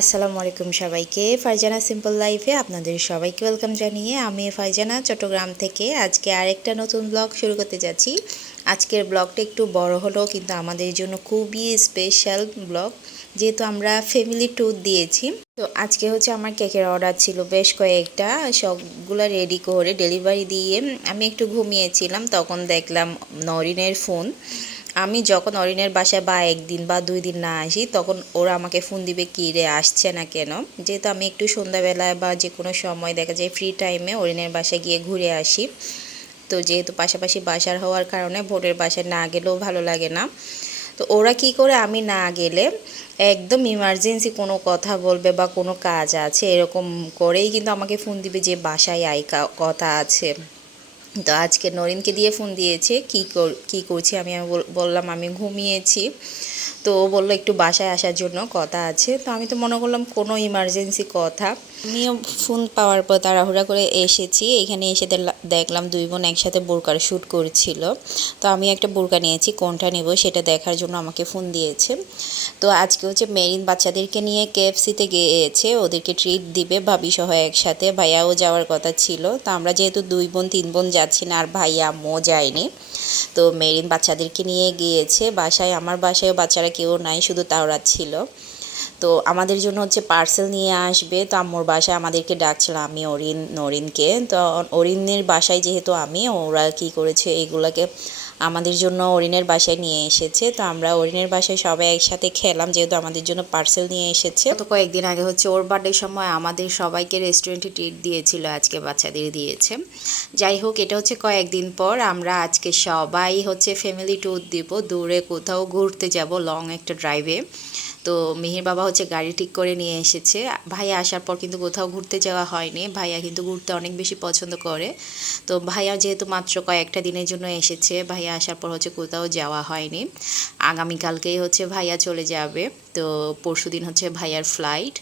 আসসালামু আলাইকুম সবাইকে। ফারজানা সিম্পল লাইফে আপনাদের সবাইকে ওয়েলকাম জানিয়ে আমি ফারজানা চট্টগ্রাম থেকে আজকে আরেকটা নতুন ব্লগ শুরু করতে যাচ্ছি। আজকের ব্লগটা একটু বড় হলো, কিন্তু আমাদের জন্য খুবই স্পেশাল ব্লগ যেহেতু আমরা ফ্যামিলি ট্যুর দিয়েছি। তো আজকে হচ্ছে আমার কেকের অর্ডার ছিল বেশ কয়েকটা, সবগুলো রেডি করে ডেলিভারি দিয়ে আমি একটু ঘুমিয়েছিলাম, তখন দেখলাম নরিনের ফোন আমি যখন অরিনের বাসায় বা একদিন বা দুই দিন না আসি, তখন ওরা আমাকে ফোন দিবে, কী রে, আসছে না কেন? যেহেতু আমি একটু সন্ধ্যাবেলায় বা যে কোনো সময় দেখা যায় ফ্রি টাইমে অরিনের বাসায় গিয়ে ঘুরে আসি। তো যেহেতু পাশাপাশি বাসার হওয়ার কারণে ভোটের বাসায় না গেলেও ভালো লাগে না। তো ওরা কি করে? আমি না গেলে একদম ইমার্জেন্সি কোনো কথা বলবে বা কোনো কাজ আছে, এরকম করেই কিন্তু আমাকে ফোন দিবে যে বাসায় আই কথা আছে। তো আজকে নরিনকে দিয়ে ফোন দিয়েছে কি কী করছি আমি? বললাম আমি ঘুমিয়েছি। তো বলল একটু বাসায় আসার জন্য কথা আছে। তো আমি তো মনে করলাম কোনো ইমার্জেন্সি কথা। আমিও ফোন পাওয়ার পর তাড়াহুড়া করে এসেছি। এখানে এসে দেখলাম দুই বোন একসাথে বোরকার শ্যুট করছিল। তো আমি একটা বোরকা নিয়েছি, কোনটা নেব সেটা দেখার জন্য আমাকে ফোন দিয়েছে। তো আজকে হচ্ছে মেরিন বাচ্চাদেরকে নিয়ে কেএফসিতে গিয়েছে, ওদেরকে ট্রিট দিবে ভাবি সহ একসাথে। ভাইয়াও যাওয়ার কথা ছিল। তো আমরা যেহেতু দুই বোন, তিন বোন যাচ্ছি না, আর ভাইয়া আম্মুও যায়নি। তো মেরিন বাচ্চাদেরকে নিয়ে গিয়েছে। বাসায়, আমার বাসায়ও বাচ্চারা কেউ নাই, শুধু তাওরা ছিল। তো আমাদের জন্য হচ্ছে পার্সেল নিয়ে আসবে। তো আম্মুর বাসায় আমাদেরকে ডাকছিল, আমি, অরিন, নরিনকে। তো অরিনের বাসায় যেহেতু আমি, ওরা কি করেছে, এগুলোকে আমাদের জন্য অরিনের বাসায় নিয়ে এসেছে। তো আমরা অরিনের বাসায় সবাই একসাথে খেলাম, যেহেতু আমাদের জন্য পার্সেল নিয়ে এসেছে। তো কয়েকদিন আগে হচ্ছে ওর বার্থডে সময় আমাদের সবাইকে রেস্টুরেন্টে ট্রিট দিয়েছিল, আজকে বাচ্চাদের দিয়েছে। যাই হোক, এটা হচ্ছে কয়েকদিন পর আমরা আজকে সবাই হচ্ছে ফ্যামিলি ট্যুর দিব। দূরে কোথাও ঘুরতে যাব লং একটা ড্রাইভে তো মিহির বাবা হচ্ছে গাড়ি ঠিক করে নিয়ে এসেছে। ভাইয়া আসার পর কিন্তু কোথাও ঘুরতে যাওয়া হয়নি। ভাইয়া কিন্তু ঘুরতে অনেক বেশি পছন্দ করে। তো ভাইয়া যেহেতু মাত্র কয়েকটা দিনের জন্য এসেছে, ভাইয়া আসার পর হচ্ছে কোথাও যাওয়া হয়নি। আগামীকালকেই হচ্ছে ভাইয়া চলে যাবে। তো পরশু দিন হচ্ছে ভাইয়ার ফ্লাইট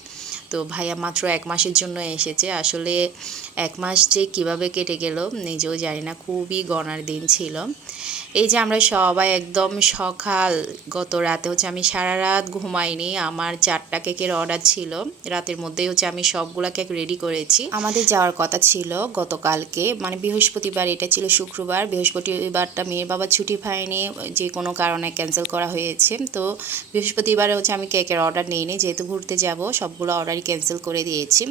তো ভাইয়া মাত্র এক মাসের জন্য এসেছে। আসলে এক মাস যে কীভাবে কেটে গেল নিজেও জানি না, খুবই গণার দিন ছিল। এই যে আমরা সবাই একদম সকাল, গত রাতে হচ্ছে আমি সারা রাত ঘুমাইনি, আমার চারটা কেকের অর্ডার ছিল, রাতের মধ্যেই হচ্ছে আমি সবগুলা কেক রেডি করেছি। আমাদের যাওয়ার কথা ছিল গতকালকে মানে বৃহস্পতিবার, এটা ছিল শুক্রবার, বৃহস্পতিবারটা মেয়ের বাবা ছুটি পায়নি, যে কোনো কারণে ক্যান্সেল করা হয়েছে। তো বৃহস্পতিবারে হচ্ছে আমি কেকের অর্ডার নিইনি, যেহেতু ঘুরতে যাব, সবগুলো অর্ডারই ক্যান্সেল করে দিয়েছি।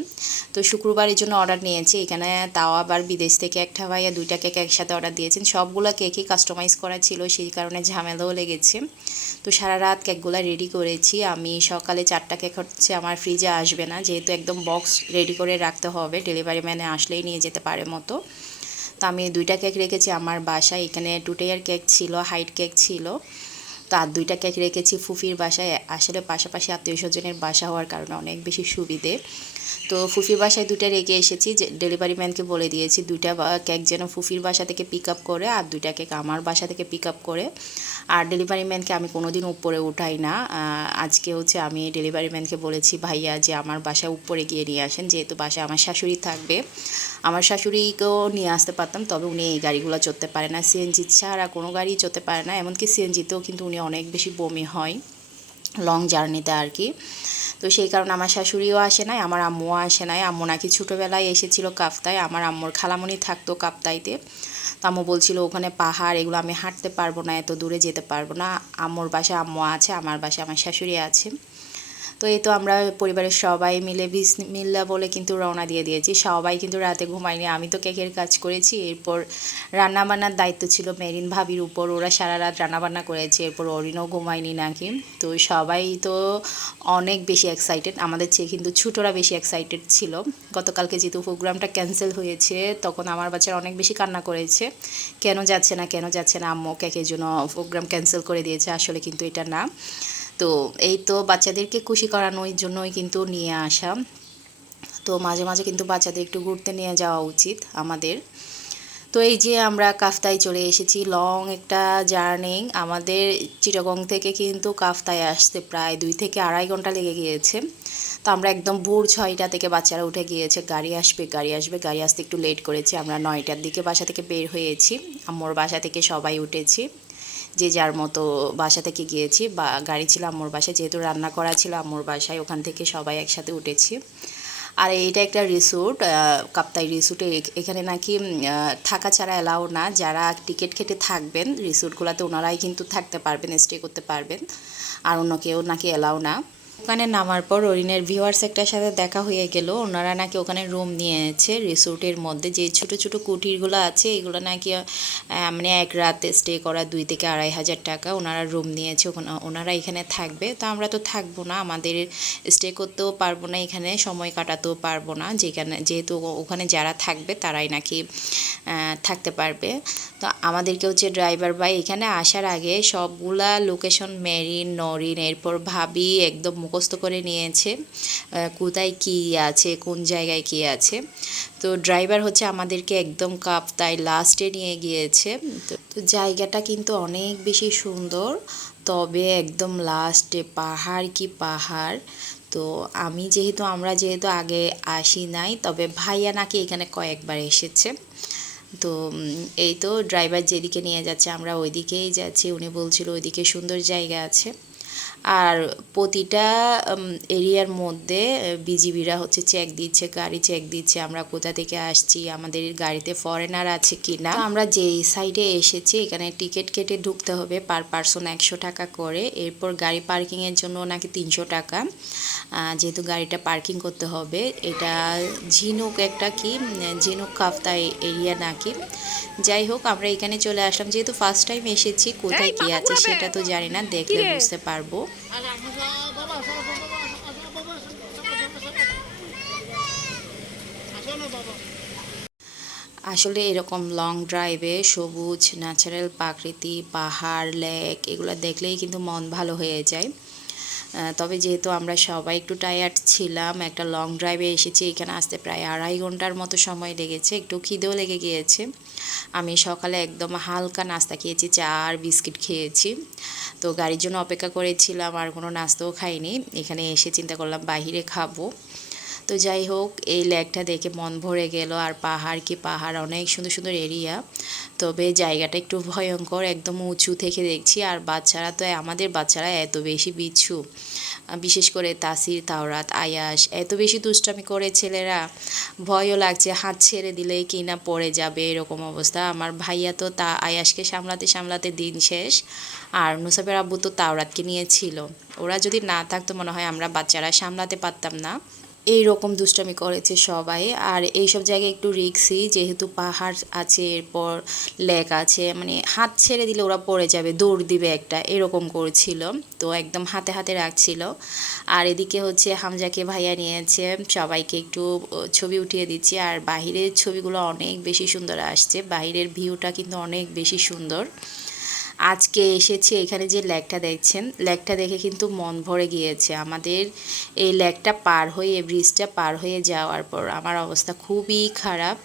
তো শুক্রবারের জন্য অর্ডার নিয়েছি। এখানে তাও আবার বিদেশ থেকে একটা ভাইয়া দুইটা কেক একসাথে অর্ডার দিয়েছেন। সবগুলো কেকই কাস্টমাইজ করা ছিল, সেই কারণে ঝামেলাও লেগেছে। তো সারা রাত কেকগুলো রেডি করেছি। আমি সকালে চারটা কেক হচ্ছে আমার ফ্রিজে আসবে না, যেহেতু একদম বক্স রেডি করে রাখতে হবে। ডেলিভারি ম্যানে আসলেই নিয়ে যেতে পারে মতো। তো আমি দুইটা কেক রেখেছি আমার বাসায়। এখানে টুটেয়ার কেক ছিল হাইট কেক ছিল। তো আর দুইটা কেক রেখেছি ফুফির বাসায়। আসলে পাশাপাশি আত্মীয় স্বজনের বাসা হওয়ার কারণে অনেক বেশি সুবিধে। তো ফুফির বাসায় দুইটা রেখে এসেছি, যে ডেলিভারি ম্যানকে বলে দিয়েছি, দুইটা কেক যেন ফুফির বাসা থেকে পিক আপ করে আর দুইটা কেক আমার বাসা থেকে পিক আপ করে। আর ডেলিভারি ম্যানকে আমি কোনো দিন উপরে উঠাই না। আজকে হচ্ছে আমি ডেলিভারি ম্যানকে বলেছি, ভাইয়া, যে আমার বাসায় উপরে গিয়ে নিয়ে আসেন, যেহেতু বাসায় আমার শাশুড়ি থাকবে, আমার শাশুড়িকেও নিয়ে আসতে পারতাম, তবে উনি এই গাড়িগুলো চড়তে পারে না। সিএনজি ছাড়া কোনো গাড়ি চড়তে পারে না, এমনকি সিএনজিতেও কিন্তু উনি অনেক বেশি বমি হয় লং জার্নিতে আর কি। তো সেই কারণে আমার শাশুড়িও আসে নাই, আমার আম্মুও আসে নাই। আম্মু নাকি ছোটোবেলায় এসেছিল কাপ্তায়, আমার আম্মুর খালামণি থাকতো কাপ্তাইতে। তো আম্মু বলছিল, ওখানে পাহাড়, এগুলো আমি হাঁটতে পারব না, এত দূরে যেতে পারব না। আম্মুর বাসায় আম্মু আছে, আমার বাসায় আমার শাশুড়ি আছে। তো এই তো আমরা পরিবারের সবাই মিলে বিসমিল্লা বলে কিন্তু রওনা দিয়ে দিয়েছি। সবাই কিন্তু রাতে ঘুমায়নি। আমি তো কেকের কাজ করেছি। এরপর রান্নাবান্নার দায়িত্ব ছিল মেরিন ভাবির উপর। ওরা সারা রাত রান্নাবান্না করেছে। এরপর অরিনও ঘুমায়নি নাকি। তো সবাই তো অনেক বেশি এক্সাইটেড আমাদের চেয়ে কিন্তু ছোটোরা বেশি এক্সাইটেড ছিল। গতকালকে যেহেতু প্রোগ্রামটা ক্যান্সেল হয়েছে, তখন আমার বাচ্চারা অনেক বেশি কান্না করেছে। কেন যাচ্ছে না, কেন যাচ্ছে না? আম্মু কেকের জন্য প্রোগ্রাম ক্যান্সেল করে দিয়েছে। আসলে কিন্তু এটা না। তো এই তো বাচ্চাদেরকে খুশি করানোর জন্যই কিন্তু নিয়ে আসা। তো মাঝে মাঝে কিন্তু বাচ্চাদের একটু ঘুরতে নিয়ে যাওয়া উচিত আমাদের। তো এই যে আমরা কাফতায় চলে এসেছি লং একটা জার্নি আমাদের চিটাগং থেকে কিন্তু কাফতায় আসতে প্রায় দুই থেকে আড়াই ঘণ্টা লেগে গিয়েছে। তো আমরা একদম ভোর ছয়টা থেকে বাচ্চারা উঠে গিয়েছে, গাড়ি আসবে গাড়ি আসবে, গাড়ি আসতে একটু লেট করেছি, আমরা নয়টার দিকে বাসা থেকে বের হয়েছি, আম্মুর বাসা থেকে সবাই উঠেছি। যে যার মতো বাসা থেকে গিয়েছি বা গাড়ি ছিল আম্মুর বাসায়, যেহেতু রান্না করা ছিল আম্মুর বাসায়, ওখান থেকে সবাই একসাথে উঠেছি। আর এটা একটা রিসোর্ট কাপ্তাই রিসোর্টে এখানে নাকি থাকা ছাড়া এলাও না। যারা টিকিট কেটে থাকবেন রিসোর্টগুলোতে ওনারাই কিন্তু থাকতে পারবেন স্টে করতে পারবেন। আর অন্য কেউ নাকি এলাও না। ওখানে নামার পর অরিনের ভিউয়ার্স একটার সাথে দেখা হয়ে গেল। ওনারা নাকি ওখানে রুম নিয়েছে রিসোর্টের মধ্যে। যে ছোট ছোট কুটিরগুলো আছে, এগুলো নাকি মানে এক রাতে স্টে করা দুই থেকে আড়াই হাজার টাকা ওনারা রুম নিয়েছে। ওখানে, ওনারা এখানে থাকবে। তো আমরা তো থাকব না, আমাদের স্টে করতেও পারব না, এখানে সময় কাটাতেও পারব না। যেখানে, যেহেতু ওখানে যারা থাকবে, তারাই নাকি থাকতে পারবে। তো আমাদেরকে হচ্ছে ড্রাইভার ভাই, এখানে আসার আগে সবগুলা লোকেশন মেরিন, নরিন, এরপর ভাবি, একদম মুখস্থ করে নিয়েছে। কোথায় কি আছে, কোন জায়গায় কি আছে। তো ড্রাইভার হচ্ছে আমাদেরকে একদম কাপ তাই লাস্টে নিয়ে গিয়েছে। তো জায়গাটা কিন্তু অনেক বেশি সুন্দর, তবে একদম লাস্টে পাহাড় কি পাহাড়। তো আমি যেহেতু, আমরা যেহেতু আগে আসি নাই, তবে ভাইয়া নাকি এখানে কয়েকবার এসেছে। তো এই তো ড্রাইভার যেদিকে নিয়ে যাচ্ছে, আমরা ওইদিকেই যাচ্ছি। উনি বলছিল ওইদিকে সুন্দর জায়গা আছে। আর প্রতিটা এরিয়ার মধ্যে বিজিবিরা হচ্ছে চেক দিচ্ছে গাড়ি চেক দিচ্ছে আমরা কোথা থেকে আসছি আমাদের গাড়িতে ফরেনার আছে কি না আমরা যেই সাইডে এসেছি এখানে টিকিট কেটে ঢুকতে হবে পার পার্সন একশো টাকা করে। এরপর গাড়ি পার্কিংয়ের জন্য নাকি তিনশো টাকা। যেহেতু গাড়িটা পার্কিং করতে হবে এটা ঝিনুক একটা কি ঝিনুক কাফতা এরিয়া নাকি। যাই হোক আমরা এখানে চলে আসলাম। যেহেতু ফার্স্ট টাইম এসেছি কোথায় কি আছে সেটা তো জানি না দেখলে বুঝতে পারব। আসলে এরকম লং ড্রাইভে সবুজ ন্যাচারাল প্রাকৃতি, পাহাড় লেক এগুলো দেখলেই কিন্তু মন ভালো হয়ে যায়। তবে যেহেতু আমরা সবাই একটু টায়ার্ড ছিলাম, একটা লং ড্রাইভে এসেছি, এখানে আসতে প্রায় আড়াই ঘণ্টার মতো সময় লেগেছে, একটু খিদেও লেগে গিয়েছে। আমি সকালে একদম হালকা নাস্তা খেয়েছি, চা আর বিস্কিট খেয়েছি। তো গাড়ির জন্য অপেক্ষা করেছিলাম, আর কোনো নাস্তাও খাইনি। এখানে এসে চিন্তা করলাম বাহিরে খাব। তো যাই হোক, এই লেকটা দেখে মন ভরে গেল। আর পাহাড় কি পাহাড়? অনেক সুন্দর সুন্দর এরিয়া। তবে জায়গাটা একটু ভয়ঙ্কর, একদম উঁচু থেকে দেখছি। আর বাচ্চারা তো, আমাদের বাচ্চারা এত বেশি বিচ্ছু বিশেষ করে তাসির, তাওরাত, আয়াস, এত বেশি দুষ্টামি করে ছেলেরা। ভয়ও লাগছে, হাত ছেড়ে দিলে কি না পড়ে যাবে এরকম অবস্থা। আমার ভাইয়া তো তা, আয়াসকে সামলাতে সামলাতে দিন শেষ। আর নুসাবের আব্বু তো তাওরাতকে নিয়েছিল। ওরা যদি না থাকতো, মনে হয় আমরা বাচ্চারা সামলাতে পারতাম না। এই রকম দুষ্টামি করেছে সবাই। আর এইসব জায়গায় একটু রিক্সি, যেহেতু পাহাড় আছে, এরপর লেক আছে মানে হাত ছেড়ে দিলে ওরা পড়ে যাবে, দৌড় দিবে একটা, এরকম করছিল। তো একদম হাতে হাতে রাখছিল। আর এদিকে হচ্ছে হামজাকে ভাইয়া নিয়েছে, সবাইকে একটু ছবি উঠিয়ে দিচ্ছি। আর বাহিরের ছবিগুলো অনেক বেশি সুন্দর আসছে, বাহিরের ভিউটা কিন্তু অনেক বেশি সুন্দর। আজকে এসেছি এখানে যে লেকটা দেখছেন লেকটা দেখে কিন্তু মন ভরে গিয়েছে। আমাদের এই লেকটা পার হয়ে, ব্রিজটা পার হয়ে যাওয়ার পর আমার অবস্থা খুবই খারাপ।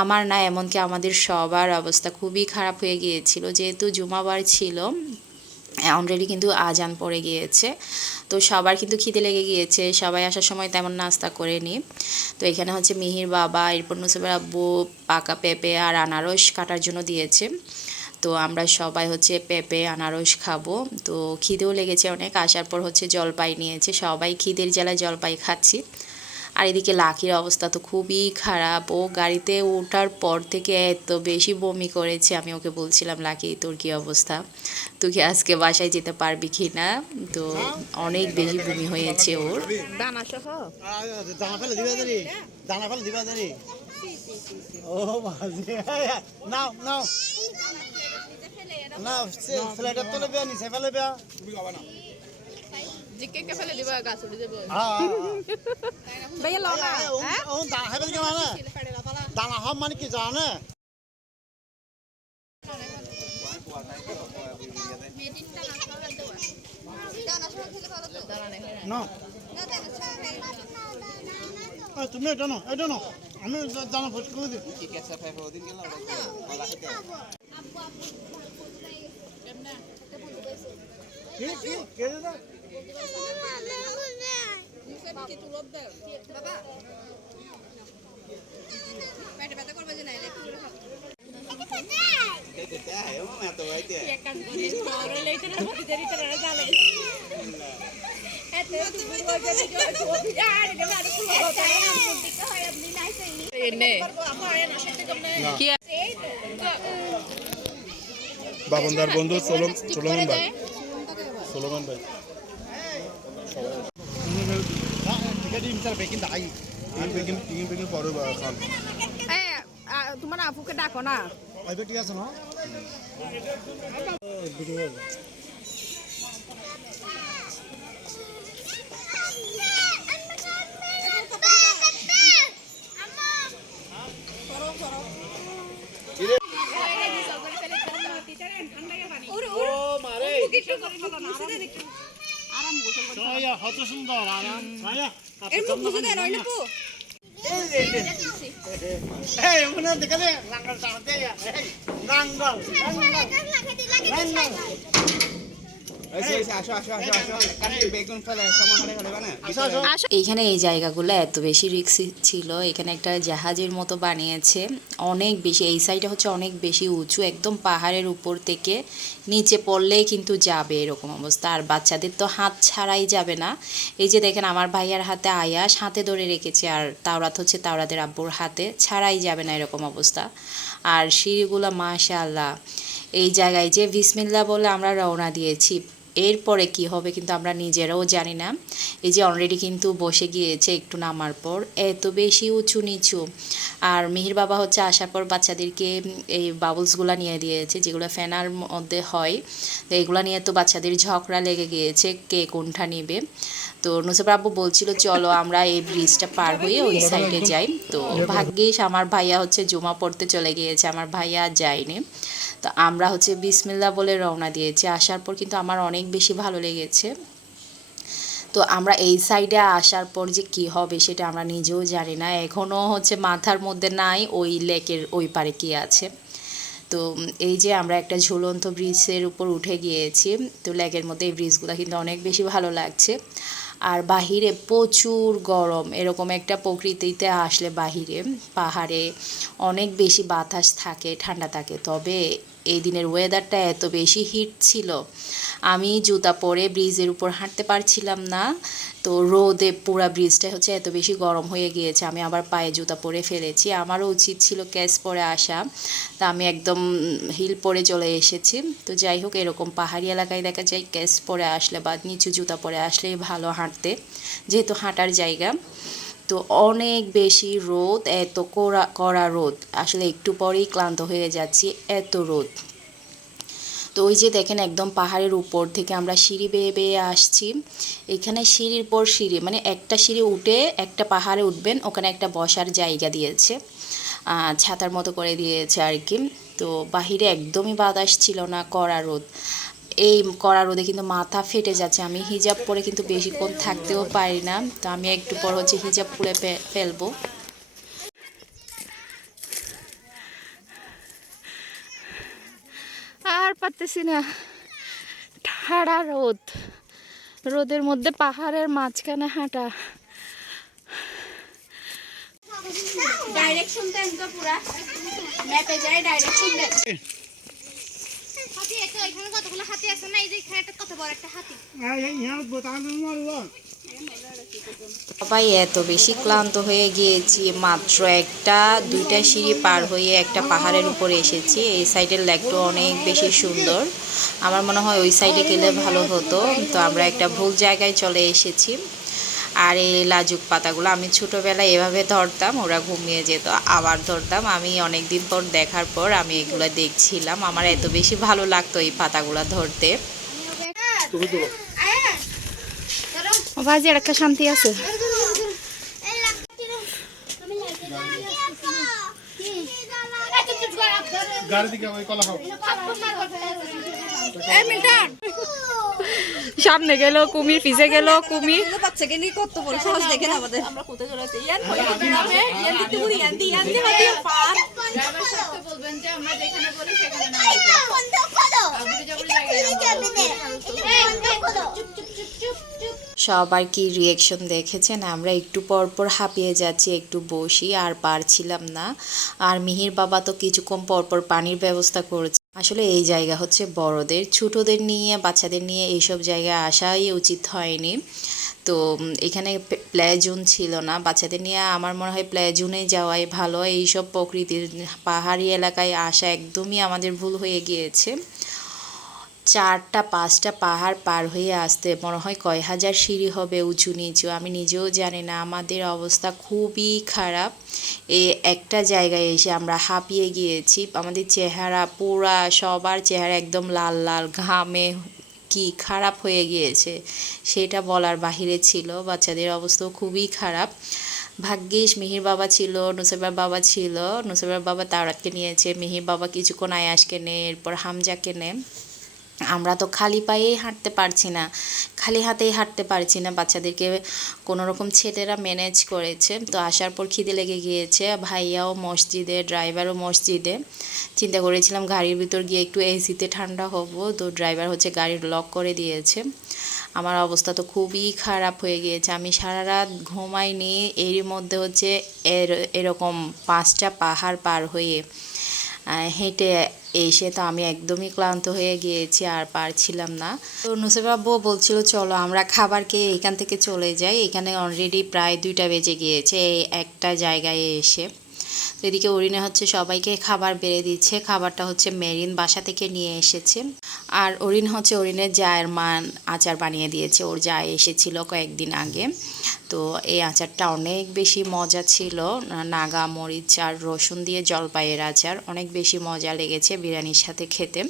আমার না, এমনকি আমাদের সবার অবস্থা খুবই খারাপ হয়ে গিয়েছিল। যেহেতু জুমাবার ছিল অলরেডি কিন্তু আজান পড়ে গিয়েছে। তো সবার কিন্তু খিদে লেগে গিয়েছে, সবাই আসার সময় তেমন নাস্তা করেনি তো এখানে হচ্ছে মিহির বাবা, এরপর নুসেবের আব্বু, পাকা পেঁপে আর আনারস কাটার জন্য দিয়েছে। তো আমরা সবাই হচ্ছে পেঁপে আনারস খাব। তো খিদেও লেগেছে অনেক আসার পর হচ্ছে জলপাই নিয়েছে। সবাই খিদের জ্বালায় জলপাই খাচ্ছি। আর এদিকে লাকির অবস্থা তো খুবই খারাপ। ও গাড়িতে ওঠার পর থেকে এত বেশি বমি করেছে। আমি ওকে বলছিলাম লাকি তোর কী অবস্থা? তুই কি আজকে বাসায় যেতে পারবি কি না? তো অনেক বেশি বমি হয়েছে ওর। দানা সহ দানা ফেলে দিবা জানি দানা ফেলে দিবা জানি ও মাঝে নাও নাও না ফ্লাইটার তো নেবে নিচে ফেলে বেয়া জিকে কে ফেলে দিবা গাছ উড়ে যাবে হ্যাঁ ভাইয়া লও না হ্যাঁ ও দানা খাবে কি মানে দানা হম মানে কি জানো না না তুমি এটা না এটা না আমি দানা ফস করে দিই কি কি কে দাদা এক কাজ করি বড় লেইতে না বড় দেরিতে না জালে এতে তুমি বলে যে আর গে আর কুলো কথা এনে কি বাবনদার বন্ধু সোলম সোলমান ভাই সোলমান ভাই ঠিক আছে ইনসার বেকিং দাই তিন পেকিং পরে খান তোমার আপুকে ডাকো না। আইবে ঠিক আছে না? ছায়া কত সুন্দর আরাম। ছায়া এর মুখ বুঝে দেন ওই নাপু এই মনে দেখালে লাঙ্গল চাড়তে এই নাঙ্গল নাঙ্গল এইখানে এই জায়গাগুলো এত বেশি রিক্সি ছিল। এখানে একটা জাহাজের মতো বানিয়েছে। অনেক বেশি এই সাইডে হচ্ছে অনেক বেশি উঁচু একদম পাহাড়ের উপর থেকে নিচে পড়লেই কিন্তু যাবে এরকম অবস্থা। আর বাচ্চাদের তো হাত ছাড়াই যাবে না। এই যে দেখেন আমার ভাইয়ার হাতে আয়াস হাতে ধরে রেখেছে। আর তাওরাত হচ্ছে তাওরাদের আব্বুর হাতে ছাড়াই যাবে না এরকম অবস্থা। আর সিঁড়িগুলো মাশাআল্লাহ। এই জায়গায় যে বিসমিল্লা বলে আমরা রওনা দিয়েছি এরপরে কি হবে কিন্তু আমরা নিজেরাও জানি না। এই যে অলরেডি কিন্তু বসে গিয়েছে একটু নামার পর। এত বেশি উঁচু নিচু। আর মিহির বাবা হচ্ছে আসার পর বাচ্চাদেরকে এই বাবলসগুলো নিয়ে দিয়েছে, যেগুলো ফ্যানার মধ্যে হয়। তো এগুলো নিয়ে তো বাচ্চাদের ঝগড়া লেগে গিয়েছে, কে কোনটা নিবে? তো নুসেফ আব্বু বলছিল, চলো আমরা এই ব্রিজটা পার হয়ে ওই সাইডে যাই। তো ভাগ্যিস আমার ভাইয়া হচ্ছে জমা পড়তে চলে গিয়েছে, আমার ভাইয়া যায়নি। তো আমরা হচ্ছে বিসমিল্লা বলে রওনা দিয়েছি। আসার পর কিন্তু আমার অনেক বেশি ভালো লেগেছে। তো আমরা এই সাইডে আসার পর যে কি হবে সেটা আমরা নিজেও জানি না। এখনও হচ্ছে মাথার মধ্যে নাই, ওই লেকের ওই পারে কি আছে। তো এই যে আমরা একটা ঝুলন্ত ব্রিজের উপর উঠে গিয়েছি, তো লেকের মধ্যে এই ব্রিজগুলো কিন্তু অনেক বেশি ভালো লাগছে। আর বাহিরে প্রচুর গরম, এরকম একটা প্রকৃতিতে আসলে বাহিরে, পাহাড়ে অনেক বেশি বাতাস থাকে, ঠান্ডা থাকে। তবে এই দিনের ওয়েদারটা এত বেশি হিট ছিল। আমি জুতা পরে ব্রিজের উপর হাঁটতে পারছিলাম না। তো রোদে পুরা ব্রিজটা হচ্ছে এত বেশি গরম হয়ে গিয়েছে, আমি আবার পায়ে জুতা পরে ফেলেছি। আমারও উচিত ছিল ক্যাশ পরে আসা। তা আমি একদম হিল পরে চলে এসেছি। তো যাই হোক, এরকম পাহাড়ি এলাকায় দেখা যায় ক্যাশ পরে আসলে বা নিচু জুতা পরে আসলেই ভালো হাঁটতে, যেহেতু হাঁটার জায়গা। তো অনেক বেশি রোদ, এত কড়া কড়া রোদ। আসলে একটু পরেই ক্লান্ত হয়ে যাচ্ছি, এত রোদ। তো ওই যে দেখেন একদম পাহাড়ের উপর থেকে আমরা সিঁড়ি বেয়ে বেয়ে আসছি। এখানে সিঁড়ির পর সিঁড়ি মানে একটা সিঁড়ি উঠে একটা পাহাড়ে উঠবেন, ওখানে একটা বসার জায়গা দিয়েছে ছাতার মতো করে দিয়েছে আর কি। তো বাহিরে একদমই বাতাস ছিল না, কড়া রোদ। এই কড়া রোদে কিন্তু মাথা ফেটে যাচ্ছে। আমি হিজাব পরে কিন্তু বেশিক্ষণ থাকতেও পারি না। তো আমি একটু পর হচ্ছে হিজাব পরে ফেলব। আর পারতেছি না। ঠাড়া রোদ। রোদের মধ্যে পাহাড়ের মাঝখানে হাঁটা। ডাইরেকশন দেন তো পুরা। ম্যাপে যায় ডাইরেকশন দেন একটা এখানে কতগুলো হাতি আছে না? এই যে এখানে একটা কত বড় একটা হাতি? বোতাম মারলো সবাই এত বেশি ক্লান্ত হয়ে গিয়েছি মাত্র একটা দুইটা সিঁড়ি পার হয়ে একটা পাহাড়ের উপরে এসেছি। এই সাইডের লেকটা অনেক বেশি সুন্দর। আমার মনে হয় ওই সাইডে গেলে ভালো হতো। তো আমরা একটা ভুল জায়গায় চলে এসেছি। আর এই লাজুক পাতাগুলো আমি ছোটোবেলায় এভাবে ধরতাম ওরা ঘুমিয়ে যেত। আবার ধরতাম আমি অনেক দিন পর দেখার পর আমি এগুলো দেখছিলাম। আমার এত বেশি ভালো লাগতো এই পাতাগুলো ধরতে। তুমি ও ভাই একটা শান্তি আছে। গাড়ি দিকে ওই কলা খাও। সামনে গেল কুমির পিছে গেল কুমির। বাচ্চাকে নিয়ে কত বড় সাহস দেখেন আমাদের আমরা কোথায় চলে ইয়ান গ্রামে ইয়ান দিতে বলি ইয়ান দি ইয়ান দি হাতি পার সবার কি রিয়েকশন দেখেছেন? আমরা একটু পর পর হাঁপিয়ে যাচ্ছি একটু বসি আর পারছিলাম না। আর মিহির বাবা তো কিছুক্ষণ পর পর পানির ব্যবস্থা করেছে। আসলে এই জায়গা হচ্ছে বড়দের। ছোটদের নিয়ে, বাচ্চাদের নিয়ে এইসব জায়গায় আসাই উচিত হয়নি। তো এখানে প্লে ছিল না। বাচ্চাদের নিয়ে আমার মনে হয় প্লে জোনে যাওয়াই ভালো। এইসব প্রকৃতির পাহাড়ি এলাকায় আসা একদমই আমাদের ভুল হয়ে গিয়েছে। চারটা, পাঁচটা পাহাড় পার হয়ে আসতে মনে হয় কয় হাজার সিঁড়ি হবে উঁচু নিচু। আমি নিজেও জানি না, আমাদের অবস্থা খুবই খারাপ। এ একটা জায়গায় এসে আমরা হাঁপিয়ে গিয়েছি। আমাদের চেহারা পুরা, সবার চেহারা একদম লাল লাল, ঘামে কি খারাপ হয়ে গিয়েছে সেটা বলার বাহিরে ছিল। বাচ্চাদের অবস্থাও খুবই খারাপ। ভাগ্যিস মিহির বাবা ছিল নুসেবার বাবা ছিল। নুসেবার বাবা তাওরাতকে নিয়েছে, মিহির বাবা কিছুক্ষণ আয়াসকে নে, এরপর হামজাকে নে। আমরা তো খালি পায়েই হাঁটতে পারছি না, খালি হাতেই হাঁটতে পারছি না। বাচ্চাদেরকে কোনো রকম ছেলেরা ম্যানেজ করেছে, তো আসার পর খিদে লেগে গিয়েছে। ভাইয়াও মসজিদে ড্রাইভারও মসজিদে। চিন্তা করেছিলাম গাড়ির ভিতর গিয়ে একটু এসিতে ঠান্ডা হব, তো ড্রাইভার হচ্ছে গাড়ির লক করে দিয়েছে। আমার অবস্থা তো খুবই খারাপ হয়ে গিয়েছে। আমি সারা রাত ঘুমাইনি, এরই মধ্যে হচ্ছে এর, এরকম পাঁচটা পাহাড় পার হয়ে হেঁটে এসে তো আমি একদমই ক্লান্ত হয়ে গিয়েছি, আর পারছিলাম না। তো নুসেবা বউ বলছিল, চলো, আমরা খাবার খেয়ে এখান থেকে চলে যাই। এখানে অলরেডি প্রায় দুইটা বেজে গিয়েছে, এই একটা জায়গায় এসে। তো এদিকে অরিনা হচ্ছে সবাইকে খাবার বেড়ে দিচ্ছে। খাবারটা হচ্ছে মেরিন বাসা থেকে নিয়ে এসেছে। আর অরিন হচ্ছে অরিনের জায়ের মান আচার বানিয়ে দিয়েছে। ওর যা এসেছিল কয়েকদিন আগে। তো এই আচারটা অনেক বেশি মজা ছিল। নাগা, মরিচ আর রসুন দিয়ে জলপাইয়ের আচার। অনেক বেশি মজা লেগেছে বিরিয়ানির সাথে খেতে।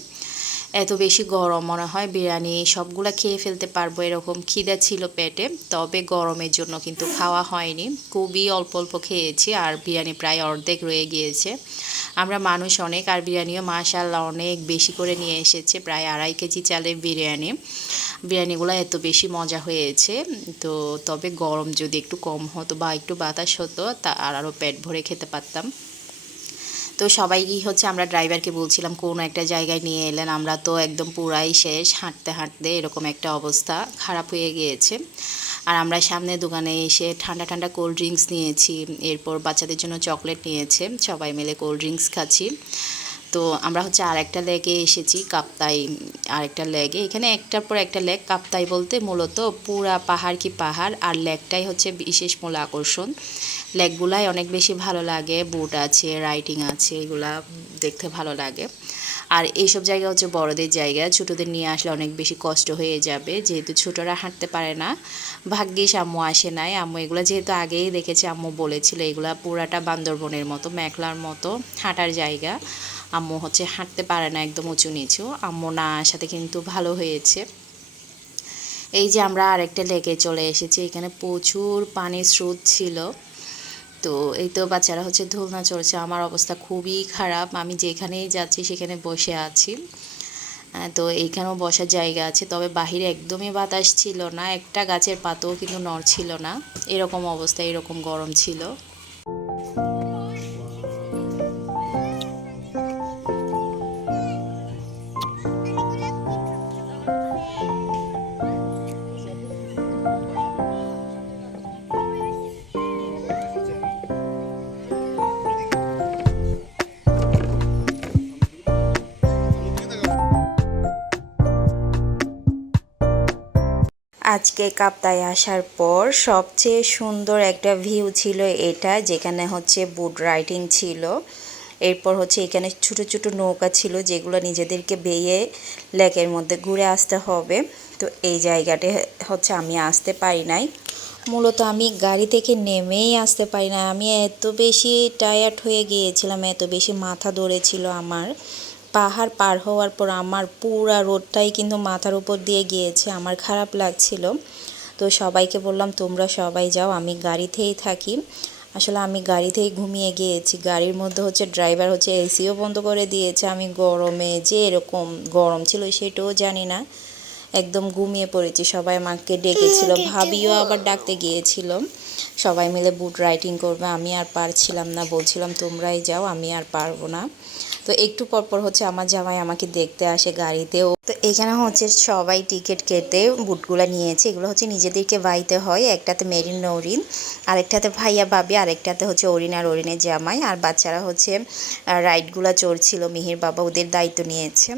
এত বেশি গরম মনে হয়, বিরিয়ানি সবগুলা খেয়ে ফেলতে পারব এরকম খিদা ছিল পেটে, তবে গরমের জন্য কিন্তু খাওয়া হয়নি। খুবই অল্প অল্প খেয়েছি আর বিরিয়ানি প্রায় অর্ধেক রয়ে গিয়েছে। আমরা মানুষ অনেক আর বিরিয়ানিও মাশাল্লাহ অনেক বেশি করে নিয়ে এসেছে, প্রায় আড়াই কেজি চালের বিরিয়ানি। বিরিয়ানিগুলো এত বেশি মজা হয়েছে, তো তবে গরম যদি একটু কম হতো বা একটু বাতাস হতো, তা আর আরও পেট ভরে খেতে পারতাম। তো সবাইই হচ্ছে আমরা ড্রাইভারকে বলছিলাম, কোনো একটা জায়গায় নিয়ে এলেন, আমরা তো একদম পুরাই শেষ, হাঁটতে হাঁটতে এরকম একটা অবস্থা, খারাপ হয়ে গিয়েছে। আর আমরা সামনে দোকানে এসে ঠান্ডা ঠান্ডা কোল্ড ড্রিঙ্কস নিয়েছি, এরপর বাচ্চাদের জন্য চকলেট নিয়েছে, সবাই মিলে কোল্ড ড্রিঙ্কস খাচ্ছি। তো আমরা হচ্ছে আরেকটা লেগে এসেছি কাপ্তাই, আরেকটা লেগে। এখানে একটার পর একটা লেগ, কাপ্তাই বলতে মূলত পুরা পাহাড় কি পাহাড়, আর লেগটাই হচ্ছে বিশেষ মূল আকর্ষণ। লেগগুলাই অনেক বেশি ভালো লাগে, বুট আছে রাইটিং আছে, এগুলা দেখতে ভালো লাগে। আর এইসব জায়গা হচ্ছে বড়দের জায়গা, ছোটদের নিয়ে আসলে অনেক বেশি কষ্ট হয়ে যাবে, যেহেতু ছোটরা হাঁটতে পারে না। ভাগ্যিস আম্মু আসে নাই, আম্মু এগুলো যেহেতু আগেই দেখেছে, আম্মু বলেছিল এগুলা পুরাটা বান্দরবনের মতো, মেঘলার মতো, হাঁটার জায়গা। আম্মু হচ্ছে হাঁটতে পারে না একদম উঁচু নিচু। আম্মু না আসাতে কিন্তু ভালো হয়েছে। এই যে আমরা আরেকটা লেকে চলে এসেছি, এখানে প্রচুর পানির স্রোত ছিল। তো এই তো বাচ্চারা হচ্ছে ধুলনা চড়ছে আমার অবস্থা খুবই খারাপ। আমি যেখানেই যাচ্ছি সেখানে বসে আছি। তো এইখানেও বসার জায়গা আছে। তবে বাহিরে একদমই বাতাস ছিল না। একটা গাছের পাতাও কিন্তু নড়ছিল না। এরকম অবস্থা, এরকম গরম ছিল। আজকে কাপ্তায় আসার পর সবচেয়ে সুন্দর একটা ভিউ ছিল এটা, যেখানে হচ্ছে বুট রাইডিং ছিল। এরপর হচ্ছে এখানে ছোট ছোট নৌকা ছিল যেগুলো নিজেদেরকে বেয়ে লেকের মধ্যে ঘুরে আসতে হবে। তো এই জায়গাটা হচ্ছে আমি আসতে পারি নাই। মূলত আমি গাড়ি থেকে নেমেই আসতে পারি না আমি এত বেশি টায়ার্ড হয়ে গিয়েছিলাম, এত বেশি মাথা ধরেছিল আমার। পাহাড় পার হওয়ার পর আমার পুরা রোডটাই কিন্তু মাথার উপর দিয়ে গিয়েছে আমার খারাপ লাগছিল। তো সবাইকে বললাম তোমরা সবাই যাও আমি গাড়িতেই থাকি। আসলে আমি গাড়িতেই ঘুমিয়ে গিয়েছি। গাড়ির মধ্যে হচ্ছে ড্রাইভার হচ্ছে এসিও বন্ধ করে দিয়েছে। আমি গরমে যে এরকম গরম ছিল সেটাও জানি না। একদম ঘুমিয়ে পড়েছি। সবাই আমাকে ডেকেছিল। ভাবিও আবার ডাকতে গিয়েছিল। সবাই মিলে বুট রাইটিং করবে আমি আর পারছিলাম না। বলছিলাম তোমরাই যাও আমি আর পারব না। তো একটু পর পর হচ্ছে আমার জামাই আমাকে দেখতে আসে গাড়িতেও। তো এখানে হচ্ছে সবাই টিকিট কেটে বুটগুলো নিয়েছে। এগুলো হচ্ছে নিজেদেরকে বাইতে হয়। একটাতে মেরিন নরিন, আরেকটাতে ভাইয়া বাবি, আরেকটাতে হচ্ছে অরিন আর অরিনের জামাই। আর বাচ্চারা হচ্ছে রাইডগুলো চড়ছিল। মিহির বাবা ওদের দায়িত্ব নিয়েছে।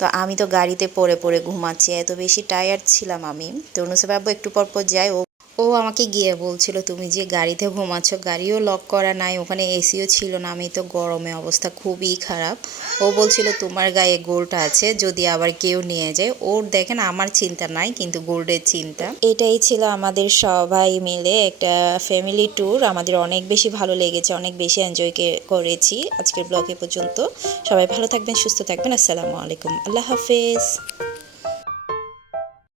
তো আমি তো গাড়িতে পড়ে পড়ে ঘুমাচ্ছি। এত বেশি টায়ার্ড ছিলাম আমি। তো বাবু একটু পর পর যায় ও ও আমাকে গিয়ে বলছিল, তুমি যে গাড়িতে ঘুমাচ্ছ, গাড়িও লক করা নাই, ওখানে এসিও ছিল না, আমি তো গরমে অবস্থা খুবই খারাপ। ও বলছিল, তোমার গায়ে গোল্ড আছে, যদি আবার কেউ নিয়ে যায়। ওর দেখেন আমার চিন্তা নাই, কিন্তু গোল্ডের চিন্তা। এটাই ছিল আমাদের সবাই মিলে একটা ফ্যামিলি ট্যুর আমাদের অনেক বেশি ভালো লেগেছে, অনেক বেশি এনজয় করেছি আজকের ব্লগে পর্যন্ত। সবাই ভালো থাকবেন, সুস্থ থাকবেন, আসসালামু আলাইকুম, আল্লাহ হাফেজ।